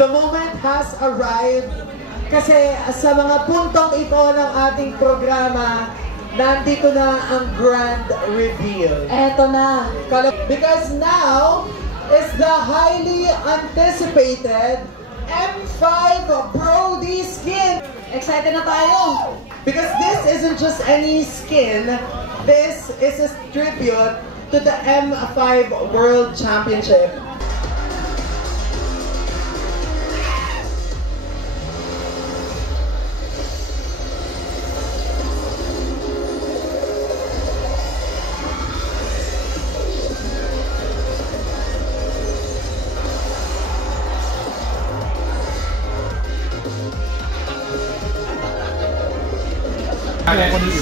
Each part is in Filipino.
The moment has arrived kasi sa mga puntong ito ng ating programa, nandito na ang grand reveal. Eto na. Because now is the highly anticipated M5 Brody skin. Excited na tayo. Because this isn't just any skin, this is a tribute to the M5 World Championship.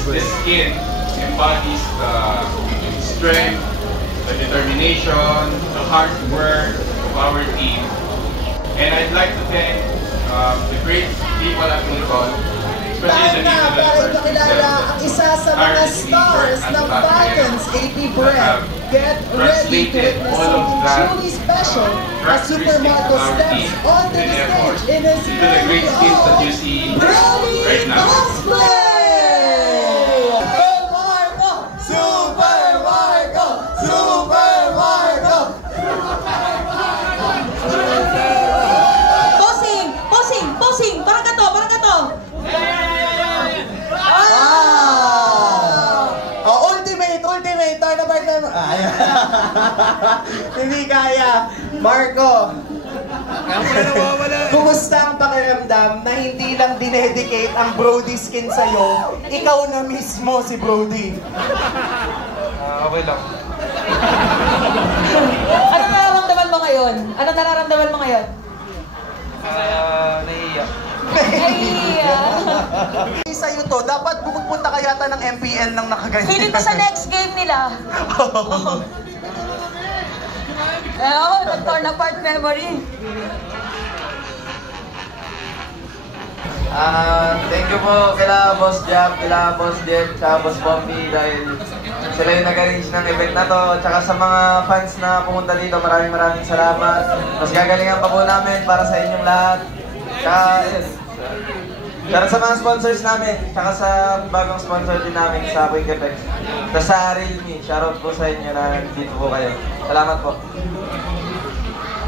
The skin embodies the strength, the determination, the hard work of our team. And I'd like to thank the great people at Mulcon, especially the Para ipakilala ang isa sa mga stars ng Falcons, AP Brett. Get ready to witness something truly special as Super Marco steps onto the stage in his the great skills that you see right now. Hindi kaya. Marco, kumusta ang pakiramdam na hindi lang dinedicate ang Brody skin sa'yo, ikaw na mismo si Brody? Okay lang. Ano nararamdaman mo ngayon? Ano nararamdaman mo ngayon? Nahiya. Nahiya. Sa'yo to, dapat pupunta ka yata ng MPL ng nakaganyan. Feeling ko sa next game nila. Nag-torn apart memory. Thank you po kila Boss Jab, kila Boss Jet, tsaka Boss Poppy dahil sila yung nag-arrange ng event na to. Tsaka sa mga fans na pumunta dito, maraming salamat. Mas gagalingan pa po namin para sa inyong lahat. Tsaka para sa mga sponsors namin, tsaka sa bagong sponsor din namin sa Quick Effects. Sa Realme, shoutout po sa inyo na dito po kayo. Salamat po.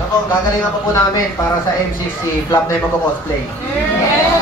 Ako, gagalingan pa po namin para sa MCC, Flop na yung mag-cosplay. Yeah!